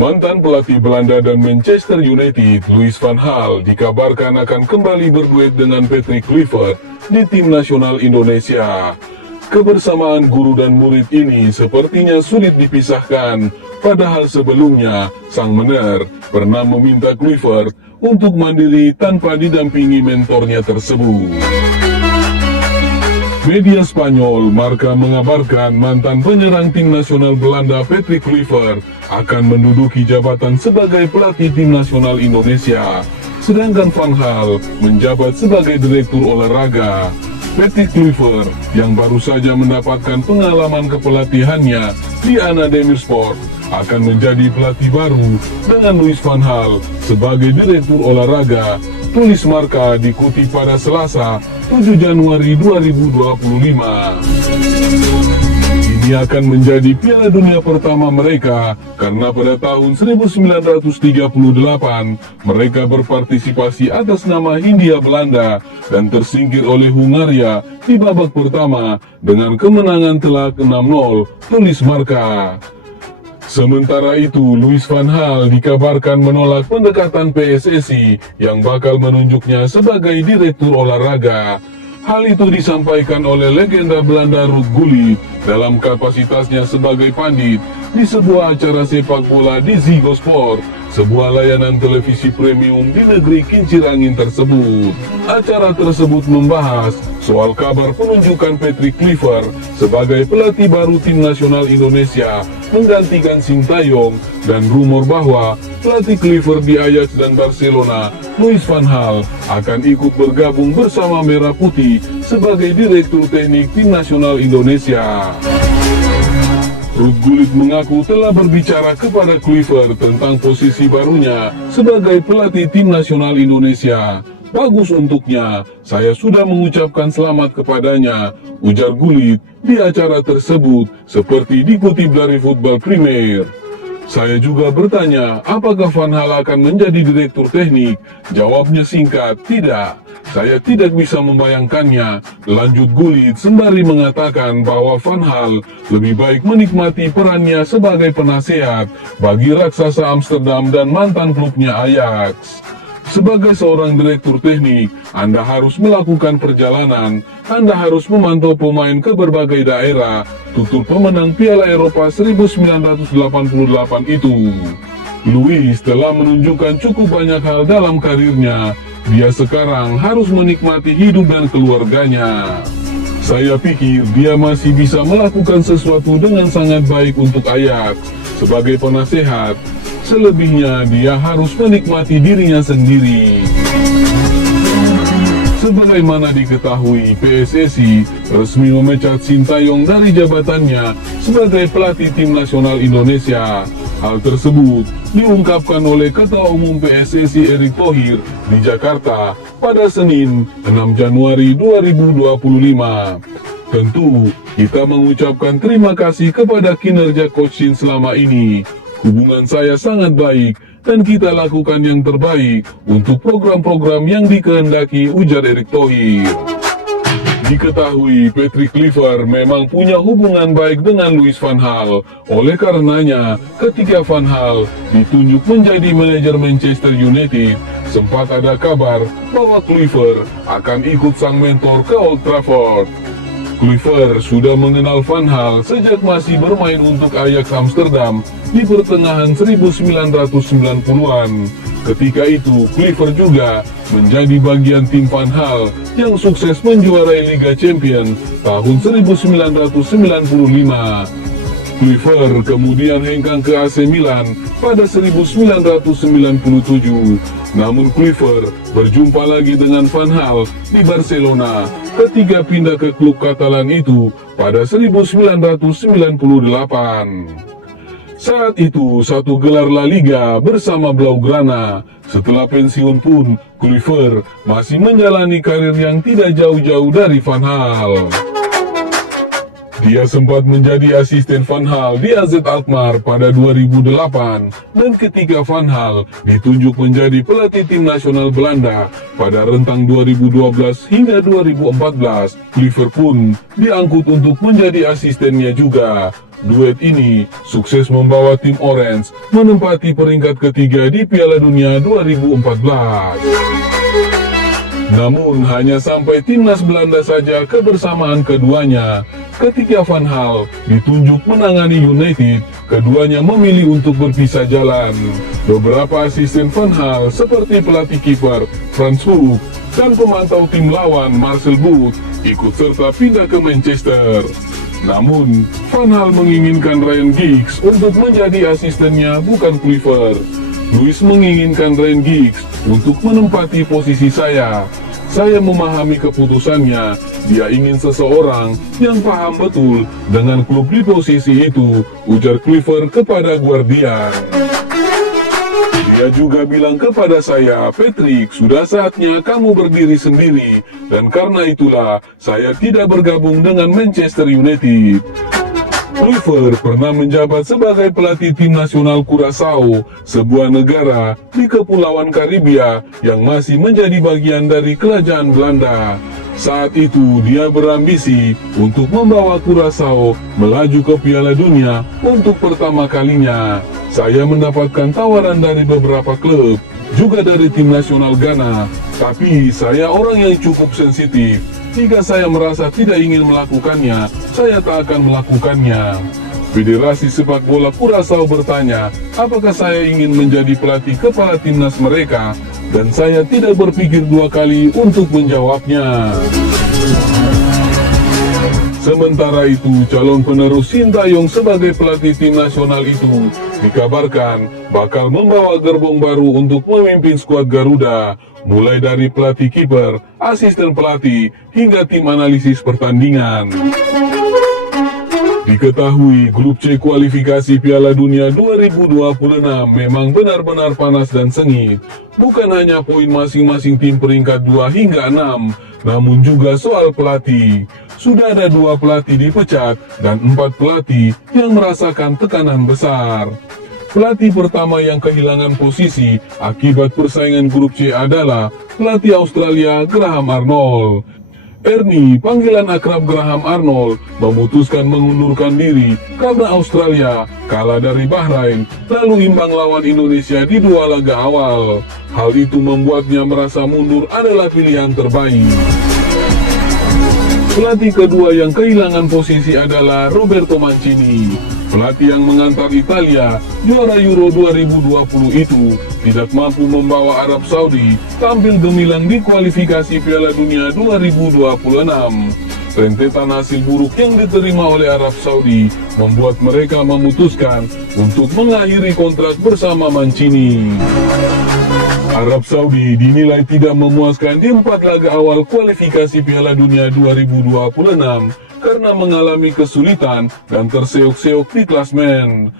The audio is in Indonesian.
Mantan pelatih Belanda dan Manchester United, Louis van Gaal, dikabarkan akan kembali berduet dengan Patrick Kluivert di tim nasional Indonesia. Kebersamaan guru dan murid ini sepertinya sulit dipisahkan, padahal sebelumnya sang mener pernah meminta Kluivert untuk mandiri tanpa didampingi mentornya tersebut. Media Spanyol Marca mengabarkan mantan penyerang tim nasional Belanda Patrick Kluivert akan menduduki jabatan sebagai pelatih tim nasional Indonesia, sedangkan Van Gaal menjabat sebagai direktur olahraga. Patrick Kluivert yang baru saja mendapatkan pengalaman kepelatihannya di Anademirsport akan menjadi pelatih baru dengan Louis van Gaal sebagai direktur olahraga, tulis Marca dikutip pada Selasa 7 Januari 2025. Ini akan menjadi Piala Dunia pertama mereka karena pada tahun 1938 mereka berpartisipasi atas nama Hindia Belanda dan tersingkir oleh Hungaria di babak pertama dengan kemenangan telak 6-0, tulis Marca. Sementara itu, Louis van Gaal dikabarkan menolak pendekatan PSSI yang bakal menunjuknya sebagai direktur olahraga. Hal itu disampaikan oleh legenda Belanda Ruud Gullit dalam kapasitasnya sebagai pandit di sebuah acara sepak bola di Ziggo Sport, sebuah layanan televisi premium di negeri kincir angin tersebut. Acara tersebut membahas soal kabar penunjukan Patrick Kluivert sebagai pelatih baru tim nasional Indonesia menggantikan Sintayong dan rumor bahwa pelatih Kluivert di Ajax dan Barcelona, Louis van Gaal, akan ikut bergabung bersama Merah Putih sebagai direktur teknik tim nasional Indonesia. Ruud Gullit mengaku telah berbicara kepada Kluivert tentang posisi barunya sebagai pelatih tim nasional Indonesia. Bagus untuknya, saya sudah mengucapkan selamat kepadanya, ujar Gullit di acara tersebut, seperti dikutip dari Football Premier. Saya juga bertanya, apakah Van Gaal akan menjadi direktur teknik? Jawabnya singkat, tidak. Saya tidak bisa membayangkannya, lanjut Gullit sembari mengatakan bahwa Van Gaal lebih baik menikmati perannya sebagai penasehat bagi raksasa Amsterdam dan mantan klubnya Ajax. Sebagai seorang direktur teknik, Anda harus melakukan perjalanan, Anda harus memantau pemain ke berbagai daerah, tutur pemenang Piala Eropa 1988 itu. Louis telah menunjukkan cukup banyak hal dalam karirnya, dia sekarang harus menikmati hidup dan keluarganya. Saya pikir dia masih bisa melakukan sesuatu dengan sangat baik untuk Ajax sebagai penasehat. Selebihnya dia harus menikmati dirinya sendiri. Sebagaimana diketahui, PSSI resmi memecat Sintayong dari jabatannya sebagai pelatih tim nasional Indonesia. Hal tersebut diungkapkan oleh Ketua Umum PSSI Erick Thohir di Jakarta pada Senin 6 Januari 2025. Tentu, kita mengucapkan terima kasih kepada kinerja Coach Shin selama ini. Hubungan saya sangat baik dan kita lakukan yang terbaik untuk program-program yang dikehendaki, ujar Erick Thohir. Diketahui Patrick Kluivert memang punya hubungan baik dengan Louis van Gaal. Oleh karenanya, ketika Van Gaal ditunjuk menjadi manajer Manchester United, sempat ada kabar bahwa Kluivert akan ikut sang mentor ke Old Trafford. Kluivert sudah mengenal Van Gaal sejak masih bermain untuk Ajax Amsterdam di pertengahan 1990-an. Ketika itu, Kluivert juga menjadi bagian tim Van Gaal yang sukses menjuarai Liga Champions tahun 1995. Kluivert kemudian hengkang ke AC Milan pada 1997. Namun Kluivert berjumpa lagi dengan Van Gaal di Barcelona ketika pindah ke klub Katalan itu pada 1998. Saat itu satu gelar La Liga bersama Blaugrana. Setelah pensiun pun, Kluivert masih menjalani karir yang tidak jauh-jauh dari Van Gaal. Dia sempat menjadi asisten Van Gaal di AZ Alkmaar pada 2008 dan ketika Van Gaal ditunjuk menjadi pelatih tim nasional Belanda pada rentang 2012 hingga 2014, Kluivert pun diangkut untuk menjadi asistennya juga. Duet ini sukses membawa tim Orange menempati peringkat ketiga di Piala Dunia 2014. Namun hanya sampai timnas Belanda saja kebersamaan keduanya. Ketika Van Gaal ditunjuk menangani United, keduanya memilih untuk berpisah jalan. Beberapa asisten Van Gaal seperti pelatih kiper Frans Hoek dan pemantau tim lawan Marcel Booth ikut serta pindah ke Manchester. Namun, Van Gaal menginginkan Ryan Giggs untuk menjadi asistennya, bukan Kluivert. Louis menginginkan Ryan Giggs untuk menempati posisi saya. Saya memahami keputusannya. Dia ingin seseorang yang paham betul dengan klub di posisi itu, ujar Kluivert kepada Guardian. Dia juga bilang kepada saya, Patrick, sudah saatnya kamu berdiri sendiri, dan karena itulah saya tidak bergabung dengan Manchester United. Kluivert pernah menjabat sebagai pelatih tim nasional Curaçao, sebuah negara di Kepulauan Karibia yang masih menjadi bagian dari kerajaan Belanda. Saat itu dia berambisi untuk membawa Curaçao melaju ke Piala Dunia untuk pertama kalinya. Saya mendapatkan tawaran dari beberapa klub, juga dari tim nasional Ghana, tapi saya orang yang cukup sensitif. Jika saya merasa tidak ingin melakukannya, saya tak akan melakukannya. Federasi Sepak Bola Curaçao bertanya, apakah saya ingin menjadi pelatih kepala timnas mereka, dan saya tidak berpikir dua kali untuk menjawabnya. Sementara itu, calon penerus Sintayong sebagai pelatih tim nasional itu dikabarkan bakal membawa gerbong baru untuk memimpin skuad Garuda, mulai dari pelatih kiper, asisten pelatih, hingga tim analisis pertandingan. Diketahui grup C kualifikasi Piala Dunia 2026 memang benar-benar panas dan sengit. Bukan hanya poin masing-masing tim peringkat 2 hingga 6, namun juga soal pelatih. Sudah ada 2 pelatih dipecat dan 4 pelatih yang merasakan tekanan besar. Pelatih pertama yang kehilangan posisi akibat persaingan grup C adalah pelatih Australia Graham Arnold. Ernie, panggilan akrab Graham Arnold, memutuskan mengundurkan diri karena Australia kalah dari Bahrain lalu imbang lawan Indonesia di 2 laga awal. Hal itu membuatnya merasa mundur adalah pilihan terbaik. Pelatih kedua yang kehilangan posisi adalah Roberto Mancini. Pelatih yang mengantar Italia juara Euro 2020 itu tidak mampu membawa Arab Saudi tampil gemilang di kualifikasi Piala Dunia 2026. Rentetan hasil buruk yang diterima oleh Arab Saudi membuat mereka memutuskan untuk mengakhiri kontrak bersama Mancini. Arab Saudi dinilai tidak memuaskan di 4 laga awal kualifikasi Piala Dunia 2026 karena mengalami kesulitan dan terseok-seok di klasmen.